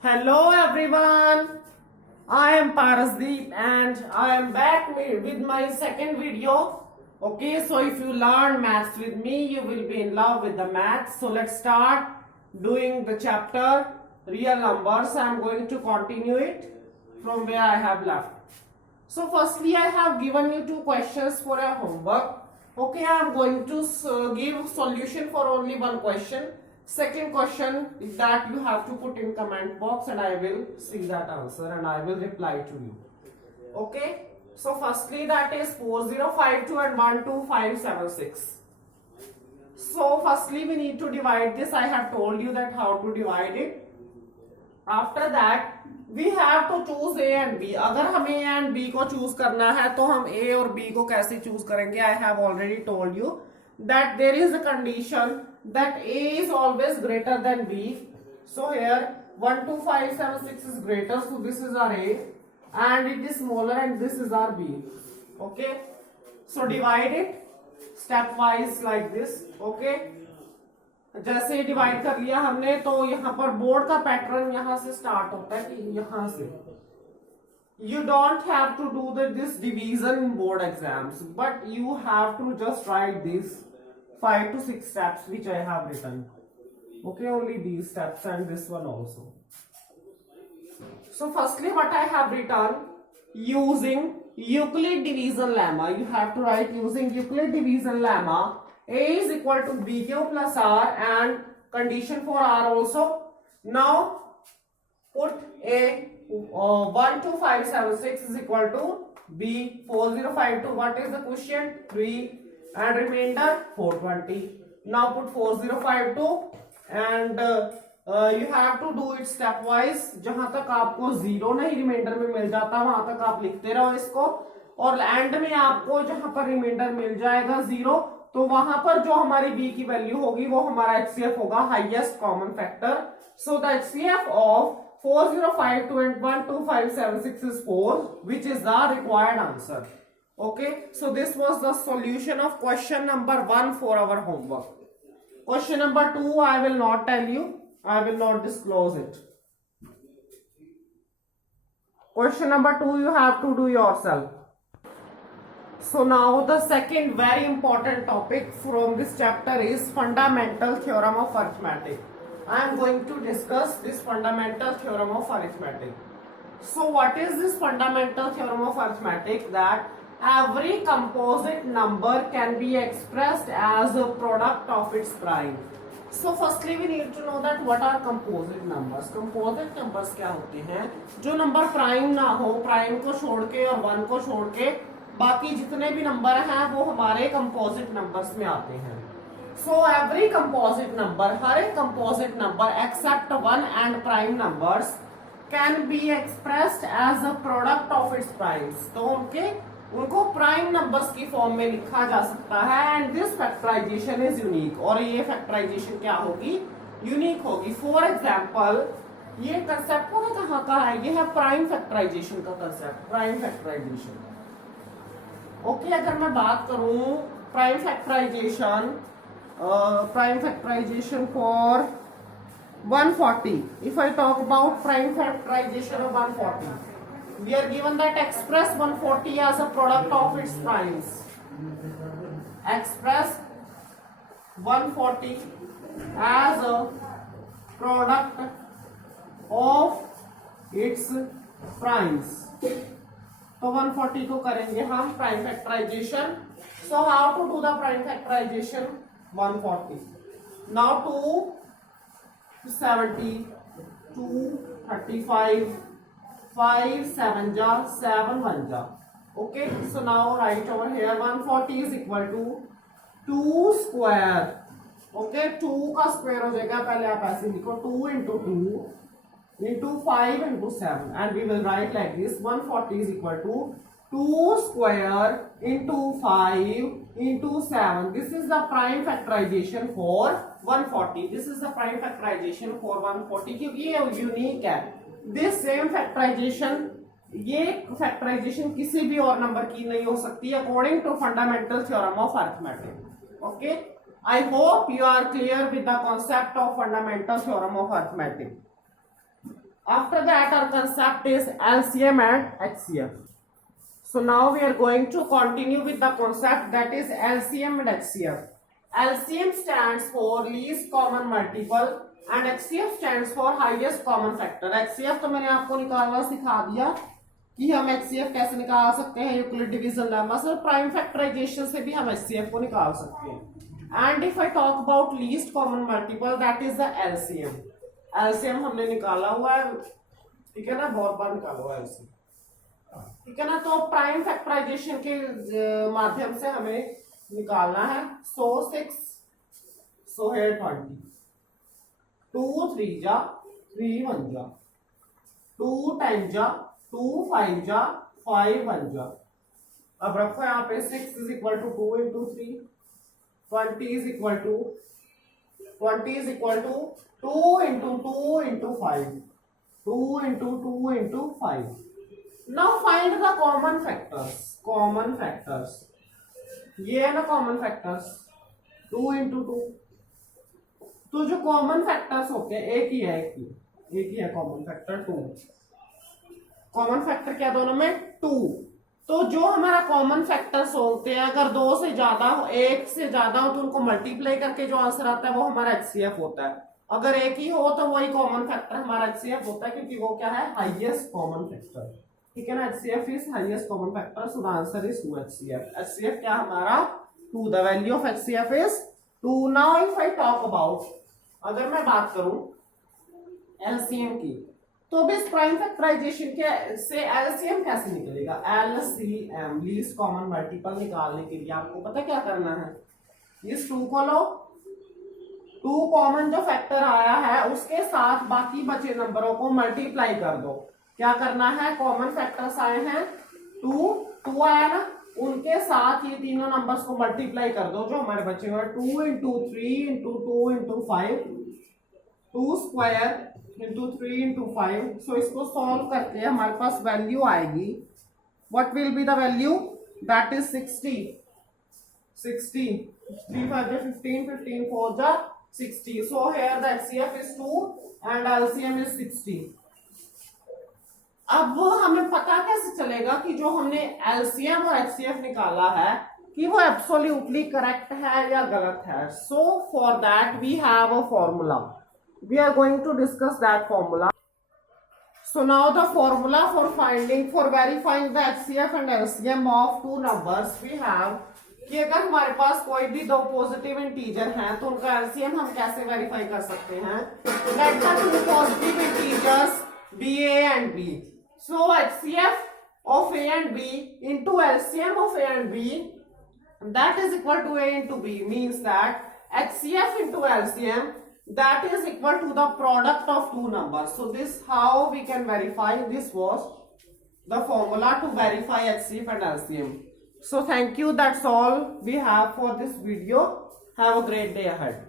Hello everyone, I am Parasdeep and I am back with my second video. Okay, so if you learn maths with me, you will be in love with the maths. So let's start doing the chapter real numbers. I am going to continue it from where I have left. So firstly, I have given you two questions for your homework. Okay, I am going to give solution for only one question. Second question is that you have to put in comment box and I will see that answer and I will reply to you. Okay, so firstly that is 4052 and 12576. So firstly we need to divide this. I have told you that how to divide it. After that we have to choose A and B. अगर हमें A and B को choose करना है तो हम A और B को कैसे choose करेंगे? I have already told you that there is a condition that A is always greater than B. So here 12576 is greater, so this is our A and it is smaller and this is our B. Okay, so divide it stepwise like this. Okay, जैसे divide कर लिया हमने तो यहाँ पर board का pattern यहाँ से स्टार्ट होता है कि यहाँ से you don't have to do this division in board exams, but you have to just write these 5 to 6 steps which I have written. Okay, only these steps and this one also. So firstly what I have written, using Euclid division lemma, you have to write using Euclid division lemma, A is equal to BQ plus R and condition for R also. Now put A 12576 is equal to B 4052. What is the quotient? 3 and remainder 420. Now put 4052 and you have to do it stepwise. जहां तक आपको zero नहीं reminder में मिल जाता वहां तक आप लिखते रहो इसको और एंड में आपको जहां पर रिमाइंडर मिल जाएगा जीरो तो वहां पर जो हमारी b की वैल्यू होगी वो हमारा HCF होगा highest common factor. So the HCF of 4052 and 12576 is 4, which is the required answer. Okay, so this was the solution of question number 1 for our homework. Question number 2 I will not tell you, I will not disclose it. Question number 2 you have to do yourself. So now the second very important topic from this chapter is fundamental theorem of arithmetic. I am going to discuss this fundamental theorem of arithmetic. So what is this fundamental theorem of arithmetic? That every composite number can be expressed as a product of its prime. So firstly we need to know that what are composite numbers. Composite numbers क्या होते हैं? जो number prime ना हो, prime को छोड़ के और वन को छोड़ के बाकी जितने भी नंबर हैं वो हमारे कंपोजिट नंबर्स में आते हैं. सो एवरी कंपोजिट नंबर, हर एक composite number except one and prime numbers can be expressed as a product of its primes. तो उनको प्राइम नंबर्स की फॉर्म में लिखा जा सकता है and this factorization is unique. और ये फैक्टराइजेशन क्या होगी? यूनिक होगी. फॉर एग्जाम्पल ये कंसेप्ट पता कहाँ का है? ये है प्राइम फैक्टराइजेशन का कंसेप्ट, प्राइम फैक्टराइजेशन. ओके, अगर मैं बात करूं prime factorization for 140, if I talk about prime factorization of 140, we are given that express 140 as a product of its primes. Express 140 as a product of its primes. तो 140 को करेंगे हम prime factorization. So how to do the prime factorization? 140 now 270 235 5 7 जा 7 1 जा. Okay, so now right over here 140 is equal to 2 square. Okay, 2 का square हो जाएगा. पहले आप ऐसे लिखो 2 into 2 into 5 into 7 and we will write like this. 140 is equal to 2 square into 5 into 7. This is the prime factorization for 140. This is the prime factorization for 140 क्योंकि ये unique है. This same factorization, ये factorization किसी भी और number की नहीं हो सकती according to fundamental theorem of arithmetic. Okay, I hope you are clear with the concept of fundamental theorem of arithmetic. After that, our concept is LCM and HCF. So now we are going to continue with the concept, that is LCM and HCF. LCM stands for least common multiple and HCF stands for highest common factor. HCF तो मैंने आपको निकालना सिखा दिया कि हम HCF कैसे निकाल सकते हैं यूक्लिड डिवीजन लेमा से, प्राइम फैक्टराइजेशन से भी हम HCF को निकाल सकते हैं. And if I talk about least common multiple, that is the LCM. LCM हमने निकाला हुआ है, ठीक है ना, बहुत बार निकाला हुआ है LCM, ठीक है ना. तो प्राइम फैक्टराइजेशन के माध्यम से हमें निकालना है. सो 6, सो है 20, 2 3 जा 3 1 जा, 2 10 जा 2 5 जा 5 1 जा. अब रखो यहाँ पे 6 is equal to 2 into 3, 20 is equal to 2 into 2 into 5, 2 into 2 into 5. Now find the common factors. Common factors ये है ना कॉमन फैक्टर्स, 2 इंटू 2. तो जो कॉमन फैक्टर्स होते हैं एक ही है कॉमन फैक्टर 2. कॉमन फैक्टर क्या दोनों में 2. तो जो हमारा कॉमन फैक्टर्स होते हैं अगर 2 से ज्यादा हो, 1 से ज्यादा हो, तो उनको मल्टीप्लाई करके जो आंसर आता है वो हमारा HCF होता है. अगर एक ही हो तो वही कॉमन फैक्टर हमारा HCF होता है, क्योंकि वो क्या है, हाईएस्ट कॉमन फैक्टर, ठीक है ना. HCF is highest common factor, so the answer is 2 HCF. HCF क्या हमारा 2, the value of HCF is 2. Now if I talk about, अगर मैं बात करूं LCM की, तो भी इस प्राइम फैक्टराइजेशन के से LCM कैसे निकलेगा. LCM लीस्ट कॉमन मल्टीपल निकालने के लिए आपको पता क्या करना है, इस 2 को लो, 2 कॉमन जो फैक्टर आया है उसके साथ बाकी बचे नंबरों को मल्टीप्लाई कर दो. क्या करना है, कॉमन फैक्टर्स आए हैं 2 आया ना, उनके साथ ये तीनों नंबर्स को मल्टीप्लाई कर दो जो हमारे बचे हुए 2 into 3 into 2 into 5, 2 square into 3 into 5. सो इसको सॉल्व करके हमारे पास वैल्यू आएगी, what will be the value, that is 60. 3 5 15, 15 4 जा 60. So here the HCF is 2 and LCM is 60. अब हमें पता कैसे चलेगा कि जो हमने LCM और HCF निकाला है कि वो एब्सोल्युटली करेक्ट है या गलत है. So for that we have a formula. We are going to discuss that formula. So now the formula for verifying the HCF and LCM of 2 numbers we have कि अगर हमारे पास कोई भी 2 पॉजिटिव इंटीजर हैं तो उनका LCM हम कैसे वेरीफाई कर सकते हैं. Let the 2 positive integers be A and B. So HCF of A and B into LCM of A and B, that is equal to A into B, means that HCF into LCM, that is equal to the product of 2 numbers. So this how we can verify. This was the formula to verify HCF and LCM. So thank you, that's all we have for this video. Have a great day ahead.